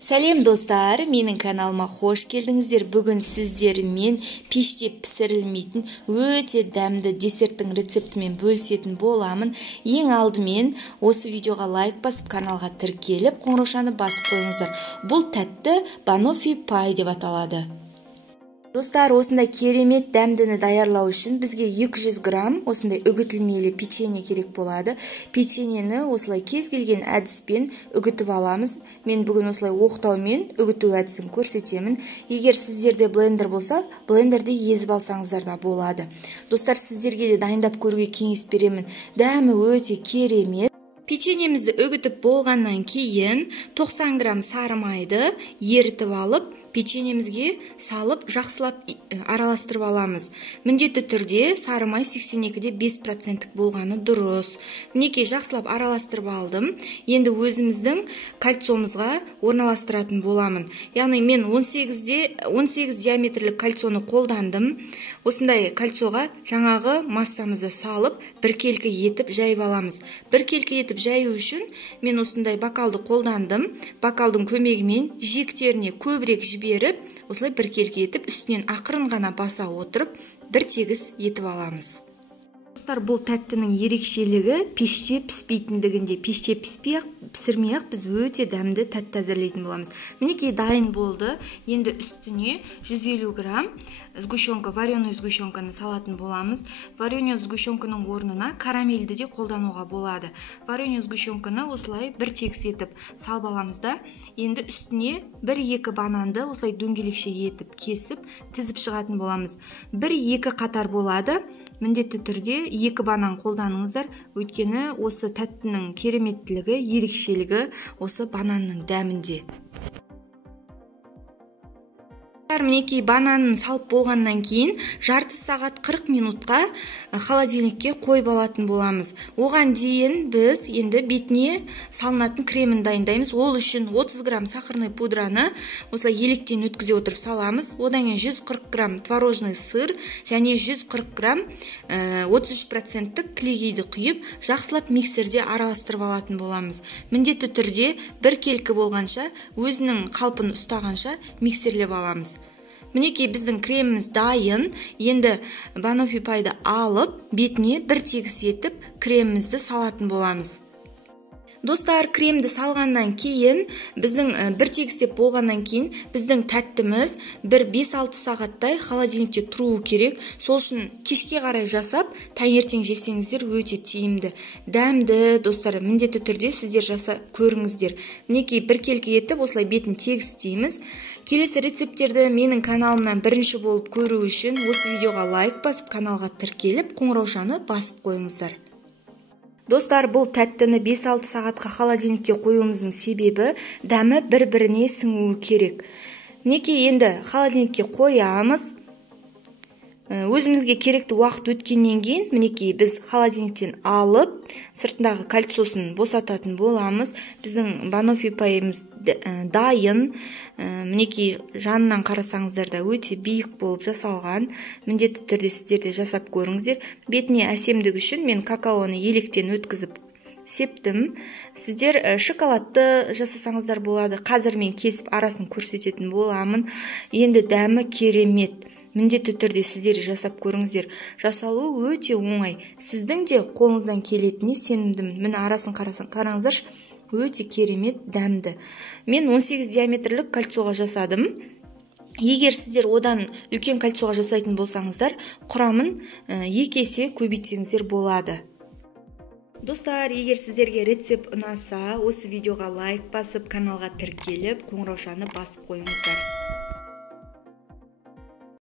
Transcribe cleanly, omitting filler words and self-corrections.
Сәлем достар, менің каналыма қош келдіңіздер. Бүгін сіздермен пеште пісірілмейтін өте дәмді десерттің рецептімен бөлісетін боламын. Ең алдымен осы видеоға лайк басып, каналға тіркеліп, қоңыраушаны басып қойыңыздар. Бұл тәтті банофи пай деп аталады. Достар, осындай керемет дәмдіні даярлау үшін бізге 200 грамм осындай үгітілмелі печенье керек болады. Печеньені осылай кез келген әдіспен үгітіп аламыз. Мен бүгін осылай оқтаумен үгіту әдісін көрсетемін. Егер сіздерде блендер болса, блендерде езіп алсаңыздар да болады. Достар, сіздерге де дайындап көруге кеңес беремін. Дәмі өте керемет. Печеньемізді үгітіп болғаннан кейін 90 грамм сары майды ерітіп алып, печеньемізге салып, жақсылап араластырып аламыз. Міндетті түрде сары май 82-де 5% болғаны дұрыс. Мінекей жақсылап араластырып алдым. Енді өзіміздің кольцомызға орналастыратын боламын. Яғни мен 18 диаметрлік кольцоны қолдандым. Осындай кольцоға жаңағы массамызды салып, біркелкі етіп жайып аламыз. Біркелкі етіп жаю үшін мен осындай бокалды қолдандым. Бокалдың көмегімен жиектеріне көбірек жіберіп, осылай біркелкі етіп, үстінен ақырын ғана баса отырып, бір тегіс етіп аламыз. Достар, бұл тәттінің ерекшелігі пеште піспейтіндігінде. Пеште пісірмей-ақ біз өте дәмді тәтті әзірлейтін боламыз. Мінекей дайын болды. Енді үстіне 150 грамм сгущенка, вареный сгущенканы салатын боламыз. Вареный сгущенканың орнына карамельді де қолдануға болады. Вареный сгущенканы осылай бір тегіс етіп салып аламыз да. Енді үстіне 1-2 бананды осылай дөңгелекше етіп кесіп тізіп шығатын боламыз. 1-2 қатар болады. Міндетті түрде 2 банан қолданыңыздар, өйткені осы тәттінің кереметтілігі, ерекшелігі осы бананның дәмінде. Мінекей бананын салып болғаннан кейін жарты сағат 40 минутқа холодильникке қойып алатын боламыз. Оған дейін біз енді бетіне салынатын кремін дайындаймыз. Ол үшін 30 грамм сахарный пудраны осылай електен өткізе отырып саламыз. Одан кейін 140 грамм творожный сыр және 140 грамм 33% клейгейді құйып, жақсылап миксерде араластырып алатын боламыз. Міндетті түрде біркелкі болғанша, өзінің қалпын ұстағанша миксерлеп аламыз. Мінекей біздің креміміз дайын. Енді банофи пайды алып, бетіне бір тегіс етіп, кремімізді салатын боламыз. Достар, кремді салғаннан кейін, біздің бір тегістеп болғаннан кейін, біздің тәттіміз бір 5-6 сағаттай холодильникте тұруы керек. Сол үшін кешке қарай жасап, таңертең жесеңіздер өте тиімді. Дәмді, достар, міндетті түрде сіздер жасап көріңіздер. Мінекей біркелкі етіп, осылай бетін тегістейміз. Келесі рецептерді менің каналымнан бірінші болып көру үшін осы видеоға лайк басып, каналға тіркеліп, қоңыраушаны басып қойыңыздар. Достар, бұл тәттіні 5-6 сағатқа холодильникке қоюымыздың себебі дәмі бір-біріне сіңуі керек. Мінекей енді холодильникке қоямыз. Өзімізге керекті уақыт өткеннен кейін, мінекей біз холодильниктен алып, сыртындағы кольцосын босататын боламыз. Біздің банофи пайымыз дайын. Мінекей жанынан қарасаңыздар да өте биік болып жасалған. Міндетті түрде сіздерде жасап көріңіздер. Бетіне әсемдік үшін мен какаоны електен өткізіп септім. Сіздер шоколадты жасасаңыздар болады. Қазір мен кесіп арасын көрсететін боламын. Енді дәмі керемет. Міндетті түрде сіздер жасап көріңіздер. Жасалу өте оңай. Сіздің де қолыңыздан келетіне сенімдім. Міне арасын қараңыздар, өте керемет дәмді. Мен 18 диаметрлік кольцоға жасадым. Егер сіздер одан үлкен кольцоға жасайтын болсаңыздар, құрамын 2 есе көбейтсеңіздер болады. Достар, егер сіздерге рецепт ұнаса, осы видеоға лайк басып, каналға тіркеліп, қоңыраушаны басып қойыңыздар.